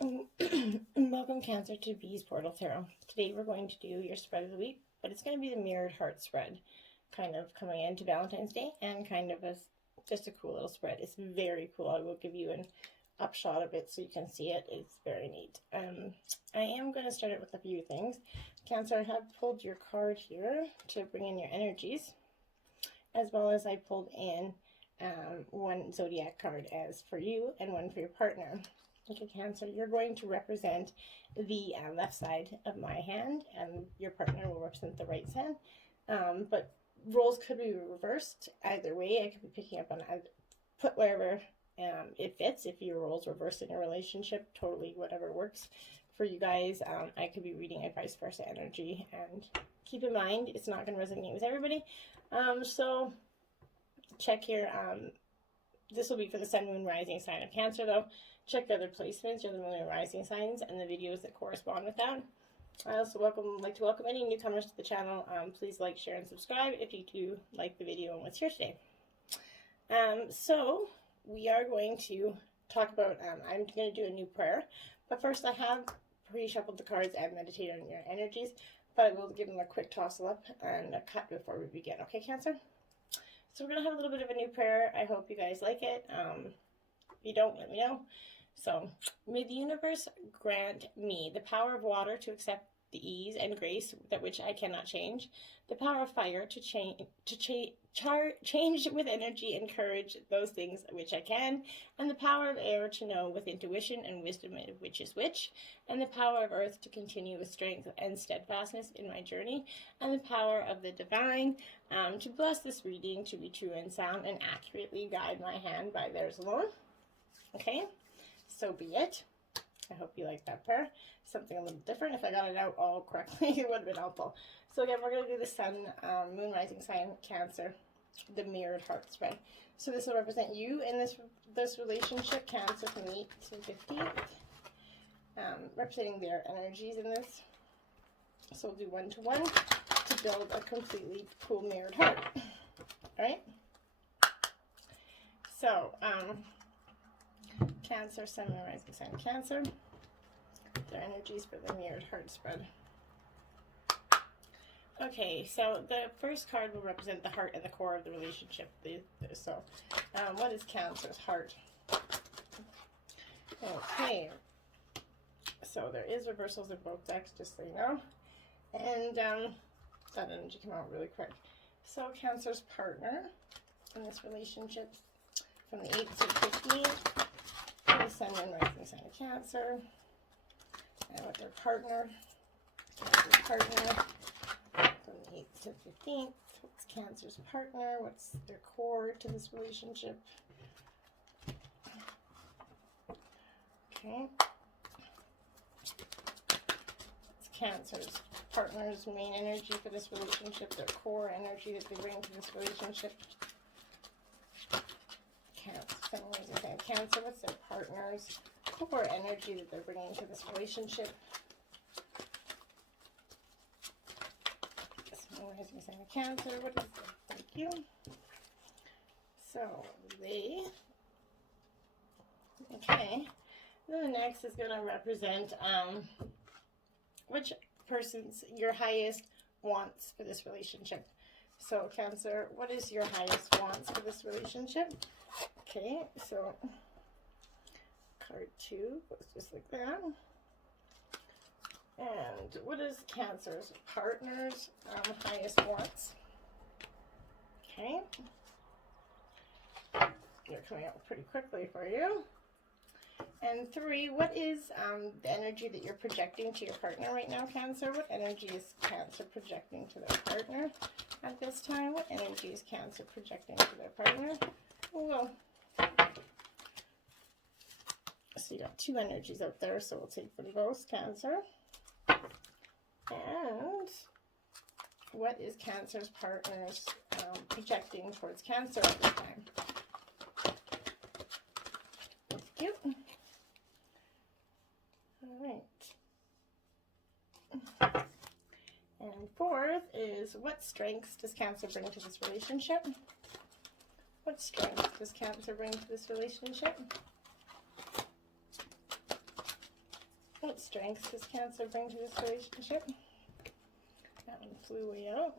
Welcome, Cancer, to Bees Portal Tarot. Today we're going to do your spread of the week, but it's going to be the mirrored heart spread, kind of coming into Valentine's Day, and kind of just a cool little spread. It's very cool. I will give you an upshot of it so you can see it. It's very neat. I am going to start it with a few things. Cancer, I have pulled your card here to bring in your energies, as well as I pulled in one zodiac card as for you and one for your partner. Okay, Cancer, you're going to represent the left side of my hand, and your partner will represent the right side. But roles could be reversed either way. I could be picking up on put wherever it fits. If your roles reverse in your relationship, totally whatever works for you guys. I could be reading a vice versa energy, and keep in mind it's not going to resonate with everybody. So check here. This will be for the sun, moon, rising sign of Cancer, though. Check the other placements, your moon and rising signs, and the videos that correspond with that. I also like to welcome any newcomers to the channel. Please like, share, and subscribe if you do like the video and what's here today. So we are going to talk about, I'm going to do a new prayer, but first I have pre-shuffled the cards and meditated on your energies, but I will give them a quick toss up and a cut before we begin. Okay, Cancer? So we're going to have a little bit of a new prayer. I hope you guys like it. If you don't, let me know. So, may the universe grant me the power of water to accept the ease and grace that which I cannot change, the power of fire to change with energy and courage those things which I can, and the power of air to know with intuition and wisdom which is which, and the power of earth to continue with strength and steadfastness in my journey, and the power of the divine to bless this reading to be true and sound and accurately guide my hand by theirs alone. Okay? So be it. I hope you like that prayer. Something a little different. If I got it out all correctly, it would have been helpful. So again, we're going to do the sun, moon, rising sign, Cancer, the mirrored heart spread. So this will represent you in this relationship, Cancer, from the 8th to the 15th, representing their energies in this. So we'll do one-to-one to build a completely cool mirrored heart. All right? So, Cancer, sun, moon, rising sign, Cancer. Their energies for the mirrored heart spread. Okay, so the first card will represent the heart and the core of the relationship. So, what is Cancer's heart? Okay, so there is reversals in both decks, just so you know. And that energy came out really quick. So, Cancer's partner in this relationship from the 8th to the 15th. The sun, moon, rising sign of Cancer, and with their partner, from the 8th to the 15th. What's Cancer's partner? What's their core to this relationship? Okay. It's Cancer's partner's main energy for this relationship, their core energy that they bring to this relationship. Cancer, what's their partner's core energy that they're bringing to this relationship? Rising sign of Cancer, what is it? Thank you. So okay. Then the next is going to represent which person's your highest wants for this relationship. So Cancer, what is your highest wants for this relationship? Okay, so card 2 goes just like that. And what is Cancer's partner's highest wants? Okay. They're coming out pretty quickly for you. And 3, what is the energy that you're projecting to your partner right now, Cancer? What energy is Cancer projecting to their partner at this time? What energy is Cancer projecting to their partner? Well, so you got 2 energies out there, so we'll take them both, Cancer. And what is Cancer's partner's projecting towards Cancer at this time? That's cute. All right. And 4th is, what strengths does Cancer bring to this relationship? What strength does Cancer bring to this relationship? What strengths does Cancer bring to this relationship? That one flew way out.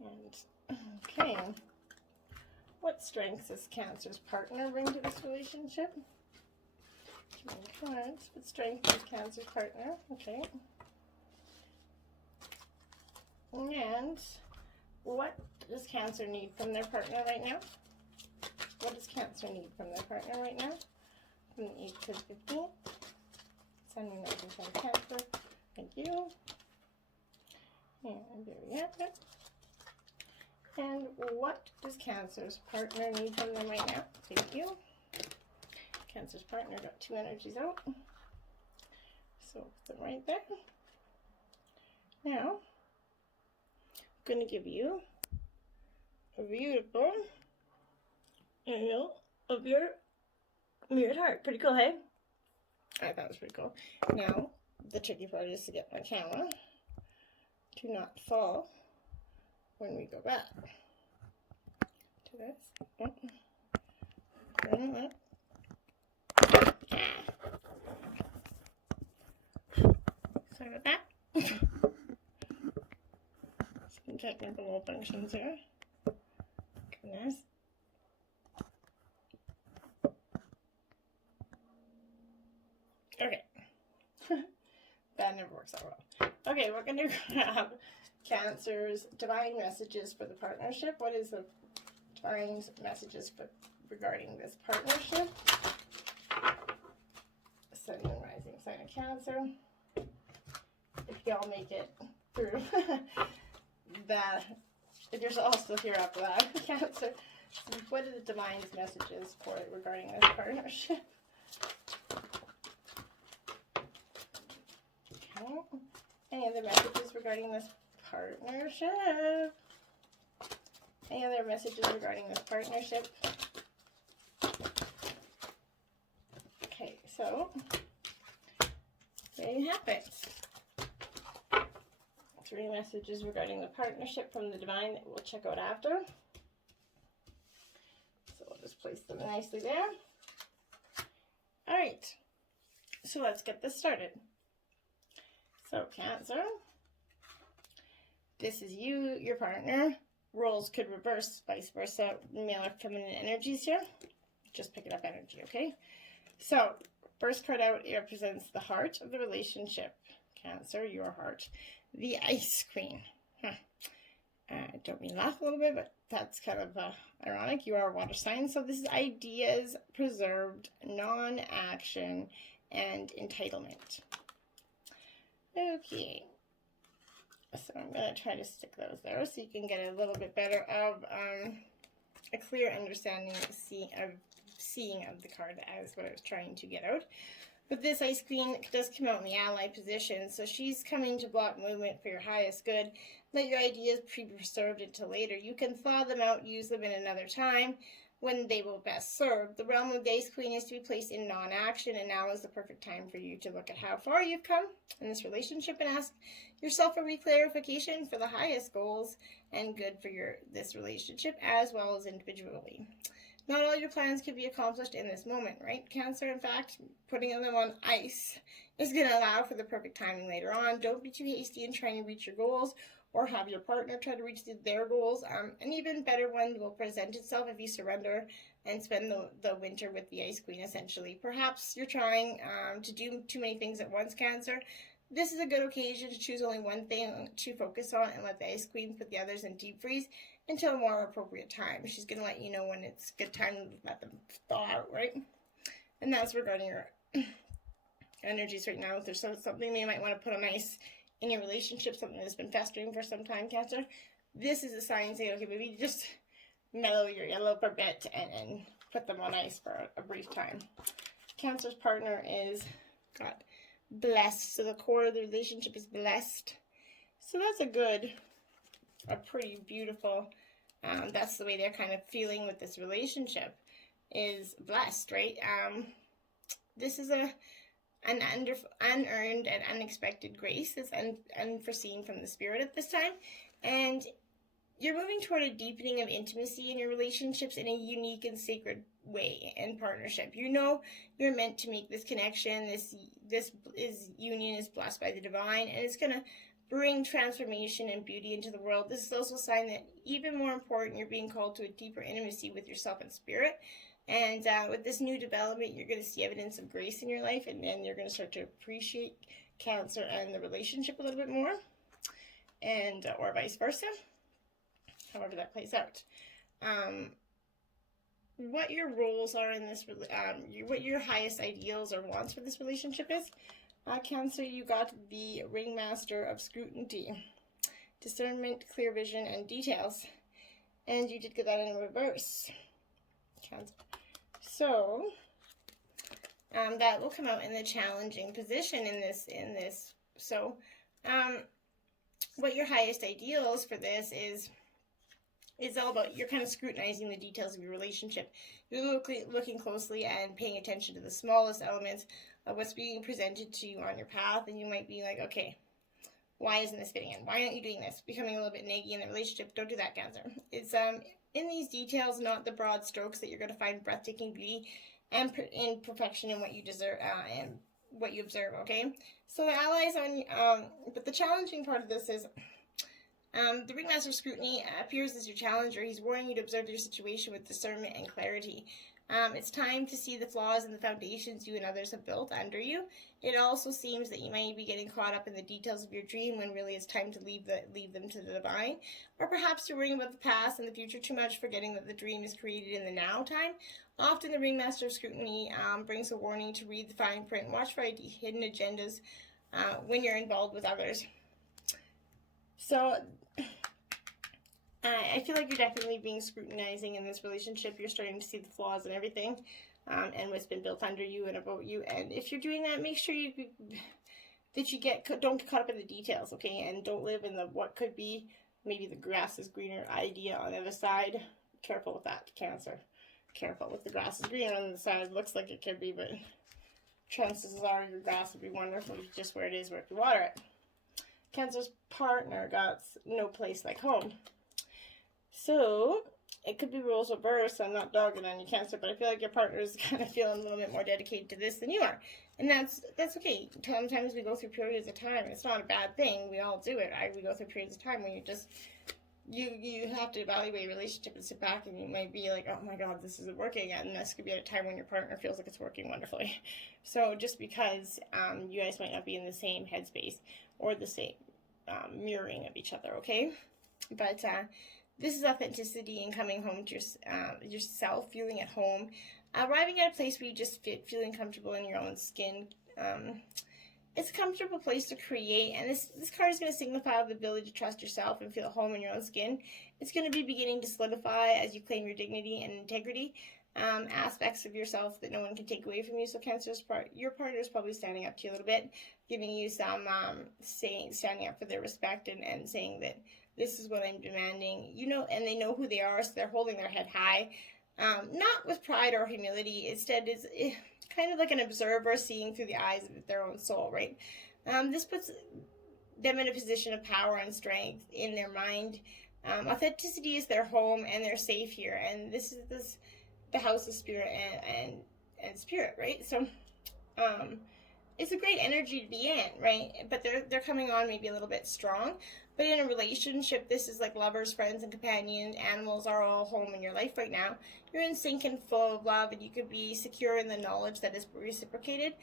And, okay. What strengths does Cancer's partner bring to this relationship? Too many cards. What strengths does Cancer's partner? Okay. And what does Cancer need from their partner right now? What does Cancer need from their partner right now? From the 8 to 15. Sun, Moon, Rising, Sun, Cancer. Thank you. And there we have it. And what does Cancer's partner need from them right now? Thank you. Cancer's partner got 2 energies out. So put them right there. Now, I'm going to give you a beautiful angle of your mirrored heart. Pretty cool, hey? I thought it was pretty cool. Now, the tricky part is to get my camera to not fall when we go back to this. Sorry about that. Some technical functions here. Goodness. Okay. That never works out well. Okay, we're going to grab Cancer's divine messages for the partnership. What is the divine messages regarding this partnership? Sun, Moon, Rising, sign of Cancer. If y'all make it through that, if you're all still here after that, Cancer, what are the divine messages for it regarding this partnership? Okay. Any other messages regarding this partnership? Any other messages regarding this partnership? Okay, so there you have it. 3 messages regarding the partnership from the divine that we'll check out after. So we'll just place them nicely there. All right, so let's get this started. So Cancer, this is you, your partner. Roles could reverse, vice versa, male or feminine energies here. Just pick it up energy, okay? So first card out, it represents the heart of the relationship. Cancer, your heart. The Ice Queen. I don't mean laugh a little bit, but that's kind of ironic. You are a water sign, so this is ideas preserved, non-action, and entitlement. Okay, so I'm going to try to stick those there so you can get a little bit better of a clear understanding of seeing of the card as what I was trying to get out. But this Ice Queen does come out in the ally position, so she's coming to block movement for your highest good. Let your ideas be preserved until later. You can thaw them out, use them in another time when they will best serve. The realm of the Ice Queen is to be placed in non-action, and now is the perfect time for you to look at how far you've come in this relationship and ask yourself a reclarification for the highest goals and good for this relationship as well as individually. Not all your plans can be accomplished in this moment, right, Cancer? In fact, putting them on ice is going to allow for the perfect timing later on. Don't be too hasty in trying to reach your goals or have your partner try to reach their goals. An even better one will present itself if you surrender and spend the winter with the Ice Queen, essentially. Perhaps you're trying to do too many things at once, Cancer. This is a good occasion to choose only one thing to focus on and let the Ice Queen put the others in deep freeze until a more appropriate time. She's going to let you know when it's a good time to let them thaw out, right? And that's regarding your energies right now. If there's something you might want to put on ice in your relationship, something that's been festering for some time, Cancer, this is a sign saying, okay, maybe just mellow your yellow a bit and put them on ice for a brief time. Cancer's partner is got blessed, so the core of the relationship is blessed. So that's a pretty beautiful, that's the way they're kind of feeling with this relationship, is blessed, right? This is an unearned and unexpected grace that's unforeseen from the spirit at this time, and you're moving toward a deepening of intimacy in your relationships in a unique and sacred way in partnership. You know you're meant to make this connection. This union is blessed by the divine, and it's going to bring transformation and beauty into the world. This is also a sign that, even more important, you're being called to a deeper intimacy with yourself and spirit. And with this new development, you're going to see evidence of grace in your life, and then you're going to start to appreciate Cancer and the relationship a little bit more, and or vice versa, however that plays out. What your roles are in this, what your highest ideals or wants for this relationship is. Cancer, you got the Ringmaster of Scrutiny, discernment, clear vision, and details, and you did get that in reverse, Cancer. So that will come out in the challenging position in this. So what your highest ideals for this is all about, you're kind of scrutinizing the details of your relationship. You're looking closely and paying attention to the smallest elements of what's being presented to you on your path, and you might be like, okay, why isn't this fitting in? Why aren't you doing this? Becoming a little bit naggy in the relationship. Don't do that, Cancer. It's in these details, not the broad strokes, that you're going to find breathtaking beauty and in perfection in what you deserve and what you observe, okay? So the allies on, but the challenging part of this is, the Ringmaster of Scrutiny appears as your challenger. He's warning you to observe your situation with discernment and clarity. It's time to see the flaws in the foundations you and others have built under you. It also seems that you might be getting caught up in the details of your dream when really it's time to leave them to the divine. Or perhaps you're worrying about the past and the future too much, forgetting that the dream is created in the now time. Often the Ringmaster of Scrutiny brings a warning to read the fine print. Watch for hidden agendas when you're involved with others. So I feel like you're definitely being scrutinizing in this relationship. You're starting to see the flaws and everything, and what's been built under you and about you. And if you're doing that, make sure don't get caught up in the details, okay? And don't live in the what could be, maybe the grass is greener idea on the other side. Careful with that, Cancer. Careful with the grass is greener on the other side. It looks like it could be, but chances are your grass would be wonderful just where it is, where if you water it. Cancer's partner got no place like home. So it could be roles reversed. I'm not dogging on you, Cancer, but I feel like your partner is kind of feeling a little bit more dedicated to this than you are. And that's okay. Sometimes we go through periods of time. It's not a bad thing. We all do it. We go through periods of time when you just, you have to evaluate a relationship and sit back, and you might be like, oh my God, this isn't working. And this could be at a time when your partner feels like it's working wonderfully. So just because you guys might not be in the same headspace or the same mirroring of each other, okay? But this is authenticity and coming home to yourself, feeling at home, arriving at a place where you just feeling comfortable in your own skin. It's a comfortable place to create, and this card is going to signify the ability to trust yourself and feel at home in your own skin. It's going to be beginning to solidify as you claim your dignity and integrity, aspects of yourself that no one can take away from you. So your partner is probably standing up to you a little bit, giving you some standing up for their respect and saying that this is what I'm demanding, and they know who they are, so they're holding their head high, not with pride or humility. Instead, it's kind of like an observer seeing through the eyes of their own soul, right? This puts them in a position of power and strength in their mind. Authenticity is their home, and they're safe here, and this is the house of spirit and spirit, right? So it's a great energy to be in, right? But they're coming on maybe a little bit strong. But in a relationship, this is like lovers, friends, and companions. Animals are all home in your life right now. You're in sync and full of love, and you could be secure in the knowledge that is reciprocated.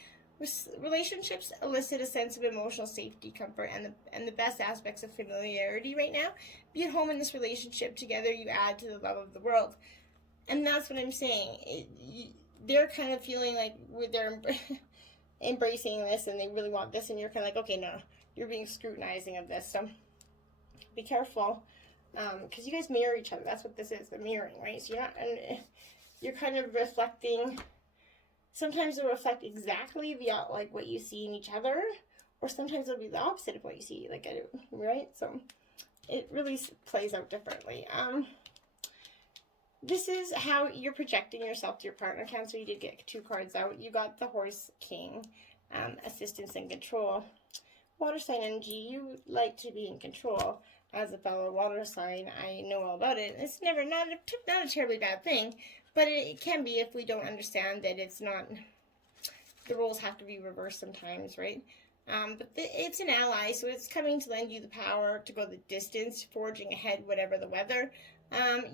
Relationships elicit a sense of emotional safety, comfort, and the best aspects of familiarity right now. Be at home in this relationship. Together, you add to the love of the world. And that's what I'm saying. They're kind of feeling like they're embracing this, and they really want this, and you're kind of like, okay, no, you're being scrutinizing of this. So be careful, because you guys mirror each other. That's what this is, the mirroring, right? So you're kind of reflecting. Sometimes they'll reflect exactly like what you see in each other, or sometimes it'll be the opposite of what you see, right? So it really plays out differently. This is how you're projecting yourself to your partner, Cancer. You did get 2 cards out. You got the Horse King, assistance and control. Water sign energy, you like to be in control. As a fellow water sign, I know all about it. It's not a terribly bad thing, but it can be if we don't understand that it's not, the roles have to be reversed sometimes, right? But it's an ally, so it's coming to lend you the power to go the distance, forging ahead whatever the weather.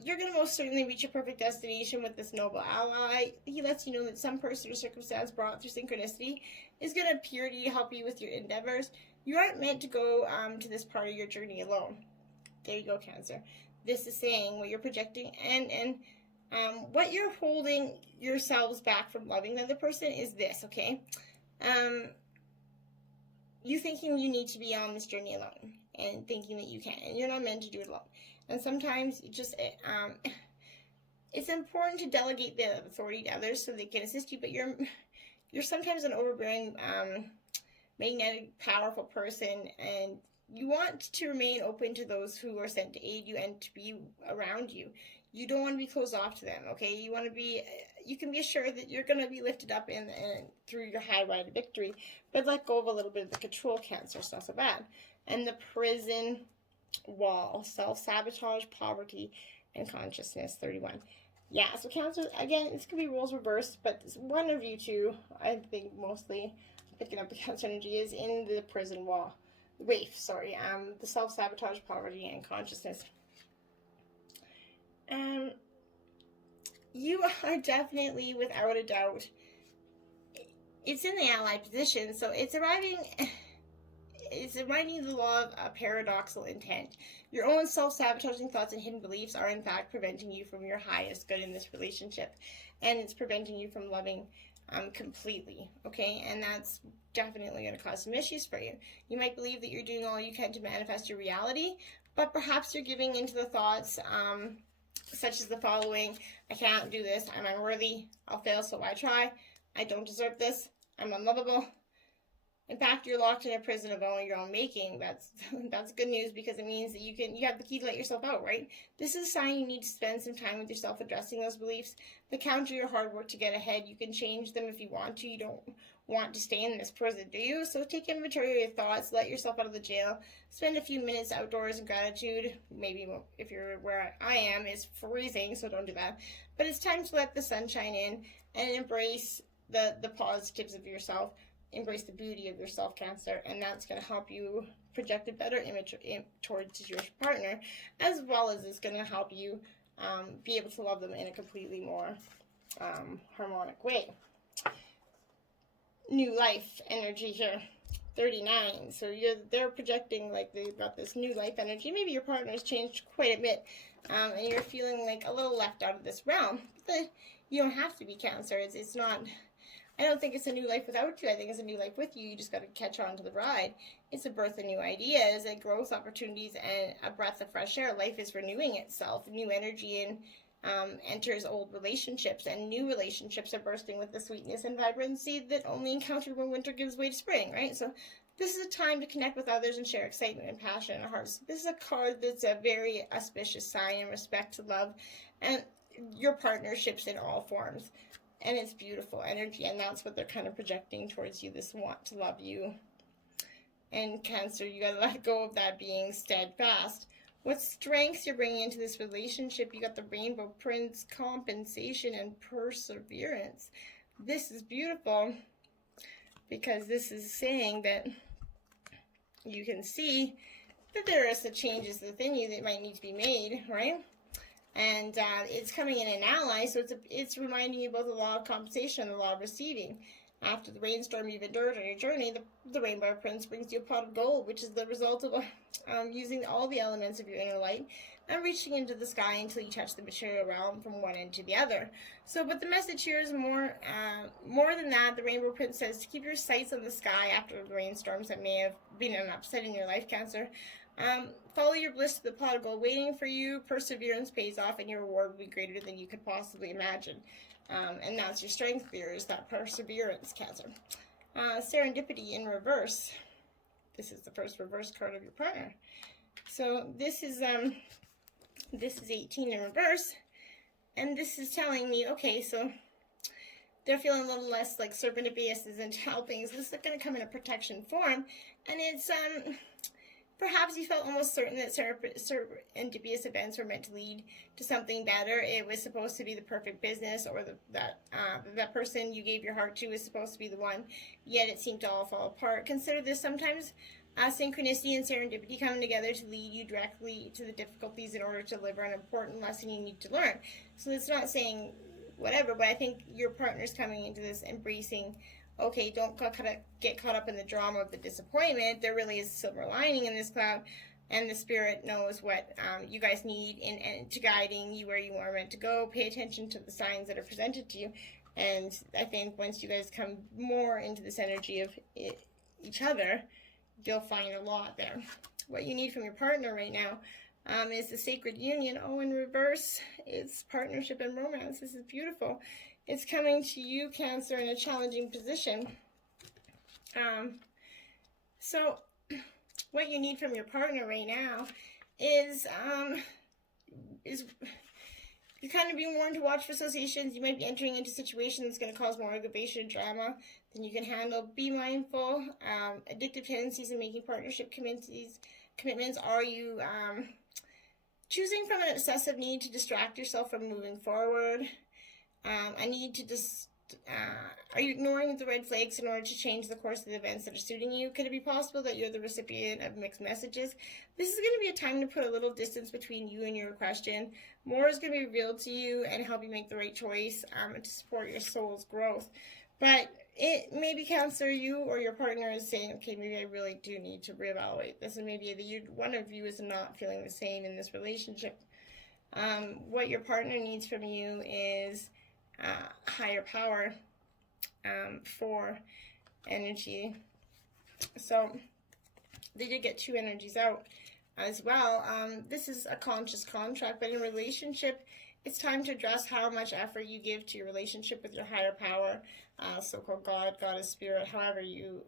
You're going to most certainly reach your perfect destination with this noble ally. He lets you know that some person or circumstance brought through synchronicity is going to appear to help you with your endeavors. You aren't meant to go to this part of your journey alone. There you go, Cancer. This is saying what you're projecting and what you're holding yourselves back from loving the other person is this, okay? You thinking you need to be on this journey alone and thinking that you can, and you're not meant to do it alone. And sometimes it's important to delegate the authority to others so they can assist you, but you're sometimes an overbearing, magnetic, powerful person, and you want to remain open to those who are sent to aid you and to be around you. You don't want to be closed off to them, okay? You can be assured that you're going to be lifted up and through your high ride of victory, but let go of a little bit of the control, Cancer. It's not so bad. And the prison wall, self-sabotage, poverty, and consciousness, 31. Yeah, so Cancer, again, this could be roles reversed, but one of you two, I think mostly picking up the Cancer energy, is in the prison wall. Reef, sorry, the self-sabotage, poverty, and consciousness. You are definitely, without a doubt, it's in the allied position, so it's reminding you the law of a paradoxical intent. Your own self-sabotaging thoughts and hidden beliefs are in fact preventing you from your highest good in this relationship, and it's preventing you from loving completely, okay? And that's definitely going to cause some issues for you. You might believe that you're doing all you can to manifest your reality, but perhaps you're giving into the thoughts such as the following: I can't do this, I'm unworthy, I'll fail, so why try, I don't deserve this, I'm unlovable. In fact, you're locked in a prison of only your own making. That's good news, because it means that you have the key to let yourself out, right? This is a sign you need to spend some time with yourself addressing those beliefs that counter your hard work to get ahead. You can change them if you want to. You don't want to stay in this prison, do you? So take inventory of your thoughts, let yourself out of the jail, spend a few minutes outdoors in gratitude. Maybe if you're where I am, it's freezing, so don't do that. But it's time to let the sunshine in and embrace the positives of yourself. Embrace the beauty of yourself, Cancer, and that's going to help you project a better image towards your partner, as well as it's going to help you be able to love them in a completely more harmonic way. New life energy here, 39. So they're projecting like they've got this new life energy. Maybe your partner has changed quite a bit, and you're feeling like a little left out of this realm. But you don't have to be, Cancer. It's not. I don't think it's a new life without you. I think it's a new life with you. You just got to catch on to the ride. It's a birth of new ideas and growth opportunities and a breath of fresh air. Life is renewing itself. New energy enters old relationships, and new relationships are bursting with the sweetness and vibrancy that only encountered when winter gives way to spring, right? So this is a time to connect with others and share excitement and passion in our hearts. This is a card that's a very auspicious sign in respect to love and your partnerships in all forms. And it's beautiful energy, and that's what they're kind of projecting towards you, this want to love you. And Cancer, you got to let go of that being steadfast. What strengths you're bringing into this relationship? You got the Rainbow Prince, compensation, and perseverance. This is beautiful, because this is saying that you can see that there are some changes within you that might need to be made, right? And it's coming in an ally, so it's reminding you about the law of compensation and the law of receiving. After the rainstorm you've endured on your journey, the Rainbow Prince brings you a pot of gold, which is the result of using all the elements of your inner light and reaching into the sky until you touch the material realm from one end to the other. So, but the message here is more than that. The Rainbow Prince says to keep your sights on the sky after the rainstorms that may have been an upset in your life, Cancer. Follow your bliss to the pot of gold waiting for you. Perseverance pays off, and your reward will be greater than you could possibly imagine. And that's your strength here, is that perseverance, Cancer. Serendipity in reverse. This is the first reverse card of your partner. So this is 18 in reverse, and this is telling me, okay, so they're feeling a little less like serpent abyss isn't helping. So this is going to come in a protection form, and it's perhaps you felt almost certain that serendipitous events were meant to lead to something better. It was supposed to be the perfect business, or that person you gave your heart to was supposed to be the one, yet it seemed to all fall apart. Consider this: sometimes synchronicity and serendipity come together to lead you directly to the difficulties in order to deliver an important lesson you need to learn. So it's not saying whatever, but I think your partner's coming into this embracing, okay, don't get caught up in the drama of the disappointment. There really is a silver lining in this cloud, and the spirit knows what you guys need in to guiding you where you are meant to go. Pay attention to the signs that are presented to you, and I think once you guys come more into this energy of each other, you'll find a lot there. What you need from your partner right now is the sacred union. Oh, in reverse, it's partnership and romance. This is beautiful. It's coming to you, Cancer, in a challenging position. So what you need from your partner right now is you're kind of being warned to watch for associations. You might be entering into situations that's going to cause more aggravation and drama than you can handle. Be mindful. Addictive tendencies in making partnership commitments. Are you choosing from an obsessive need to distract yourself from moving forward? A need to are you ignoring the red flags in order to change the course of the events that are suiting you? Could it be possible that you're the recipient of mixed messages? This is going to be a time to put a little distance between you and your question. More is going to be revealed to you and help you make the right choice to support your soul's growth. But it maybe, Cancer, you or your partner is saying, okay, maybe I really do need to reevaluate this, and maybe one of you is not feeling the same in this relationship. What your partner needs from you is higher power for energy. So they did get two energies out as well. This is a conscious contract, but in a relationship, it's time to address how much effort you give to your relationship with your higher power, so-called God, Goddess, Spirit, however you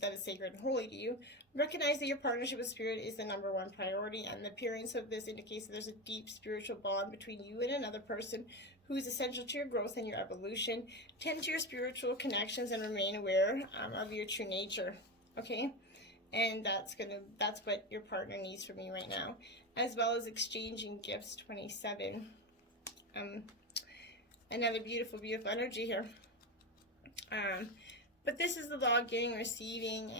that is sacred and holy to you. Recognize that your partnership with Spirit is the #1 priority, and the appearance of this indicates that there's a deep spiritual bond between you and another person who is essential to your growth and your evolution. Tend to your spiritual connections and remain aware of your true nature, okay? And that's what your partner needs from you right now, as well as exchanging gifts. 27. Another beautiful, beautiful energy here. But this is the law of giving, receiving,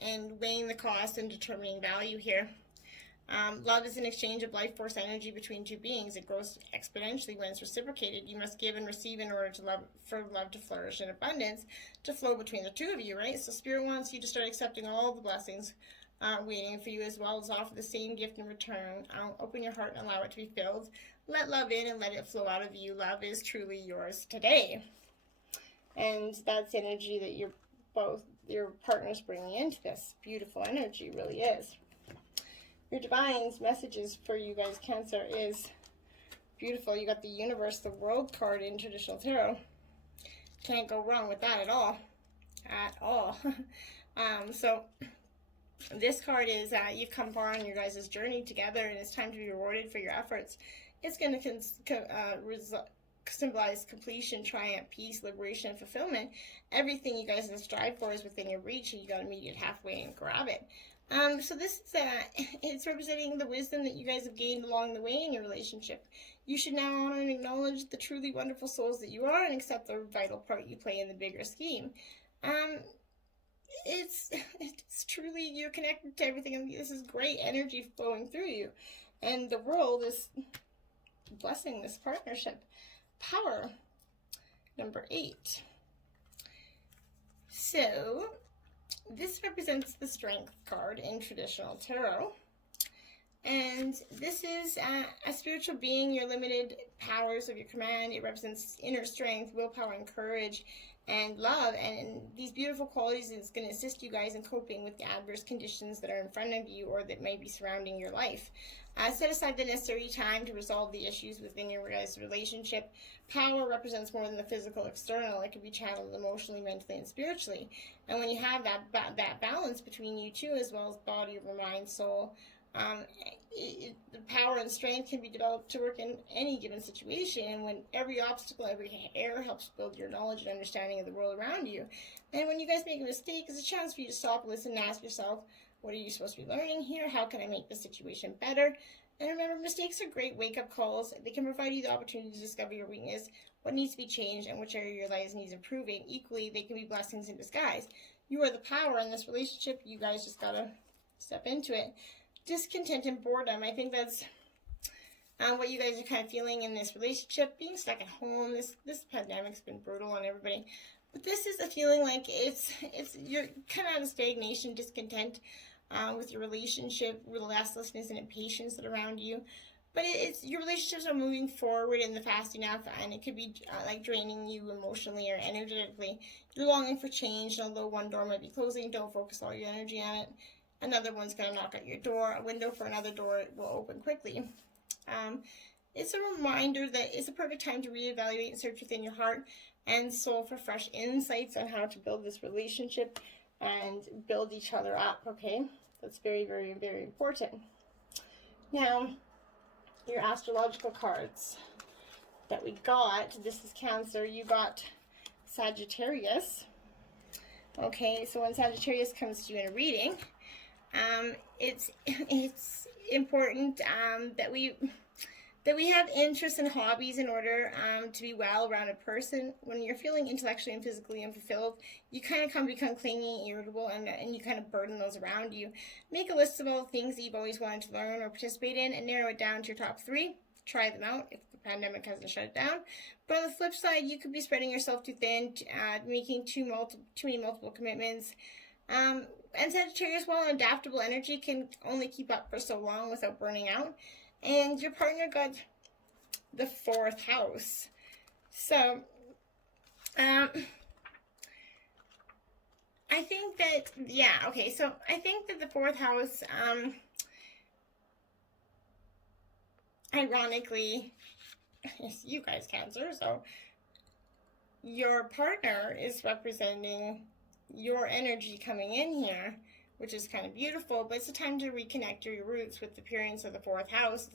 and weighing the cost and determining value here. Love is an exchange of life force energy between two beings. It grows exponentially when it's reciprocated. You must give and receive in order for love to flourish in abundance, to flow between the two of you, right? So Spirit wants you to start accepting all the blessings waiting for you, as well as offer the same gift in return. Open your heart and allow it to be filled. Let love in and let it flow out of you. Love is truly yours today. And that's energy that your partner's bringing into this. Beautiful energy, really is. Your divine's messages for you guys, Cancer, is beautiful. You got the universe, the world card in traditional tarot. Can't go wrong with that at all. At all. So this card is you've come far on your guys' journey together, and it's time to be rewarded for your efforts. It's going to symbolize completion, triumph, peace, liberation, and fulfillment. Everything you guys have strived for is within your reach, and you got to meet it halfway and grab it. So this is it's representing the wisdom that you guys have gained along the way in your relationship. You should now honor and acknowledge the truly wonderful souls that you are, and accept the vital part you play in the bigger scheme. It's truly, you're connected to everything, and this is great energy flowing through you, and the world is blessing this partnership. Power, number 8. So this represents the Strength card in traditional tarot, and this is a spiritual being, your limited powers of your command. It represents inner strength, willpower, and courage, and love, and these beautiful qualities is going to assist you guys in coping with the adverse conditions that are in front of you or that may be surrounding your life. Set aside the necessary time to resolve the issues within your guys' relationship. Power represents more than the physical external. It can be channeled emotionally, mentally, and spiritually. And when you have that balance between you two, as well as body over mind, soul, the power and strength can be developed to work in any given situation. And when every obstacle, every error helps build your knowledge and understanding of the world around you. And when you guys make a mistake, it's a chance for you to stop, listen, and ask yourself, What are you supposed to be learning here? How can I make the situation better? And remember, mistakes are great wake-up calls. They can provide you the opportunity to discover your weakness, what needs to be changed, and which area of your life needs improving. Equally, they can be blessings in disguise. You are the power in this relationship. You guys just gotta step into it. Discontent and boredom. I think that's what you guys are kind of feeling in this relationship. Being stuck at home. This pandemic's been brutal on everybody. But this is a feeling like you're kind of out of stagnation, discontent with your relationship, with the restlessness and impatience that are around you. But your relationships are moving forward in the fast enough, and it could be like draining you emotionally or energetically. You're longing for change, and although one door might be closing, don't focus all your energy on it. Another one's going to knock at your door. A window for another door will open quickly. It's a reminder that it's a perfect time to reevaluate and search within your heart and soul for fresh insights on how to build this relationship and build each other up, okay? That's very, very, very important. Now, your astrological cards that we got, this is Cancer, you got Sagittarius. Okay, so when Sagittarius comes to you in a reading, it's important that we have interests and hobbies in order to be well-rounded person. When you're feeling intellectually and physically unfulfilled, you kind of become clingy, irritable, and you kind of burden those around you. Make a list of all the things that you've always wanted to learn or participate in and narrow it down to your top 3. Try them out if the pandemic hasn't shut it down. But on the flip side, you could be spreading yourself too thin, making too many multiple commitments. And Sagittarius, while an adaptable energy, can only keep up for so long without burning out. And your partner got the 4th house. So, I think that, so I think that the 4th house, ironically, it's you guys, Cancer, so your partner is representing your energy coming in here, which is kind of beautiful, but it's a time to reconnect your roots with the appearance of the 4th house.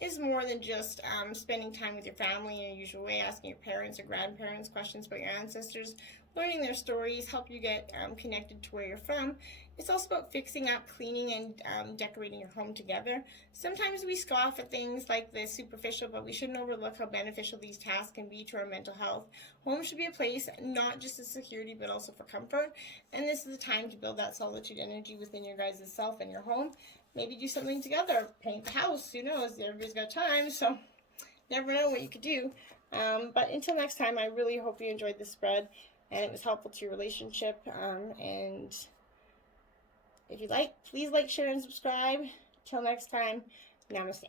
Is more than just spending time with your family in your usual way, asking your parents or grandparents questions about your ancestors, learning their stories, help you get connected to where you're from. It's also about fixing up, cleaning, and decorating your home together. Sometimes we scoff at things like the superficial, but we shouldn't overlook how beneficial these tasks can be to our mental health. Home should be a place not just of security, but also for comfort. And this is the time to build that solitude energy within your guys' self and your home. Maybe do something together, paint the house, who knows, everybody's got time, so never know what you could do. But until next time, I really hope you enjoyed this spread and it was helpful to your relationship. And if you like, please like, share, and subscribe. Till next time, namaste.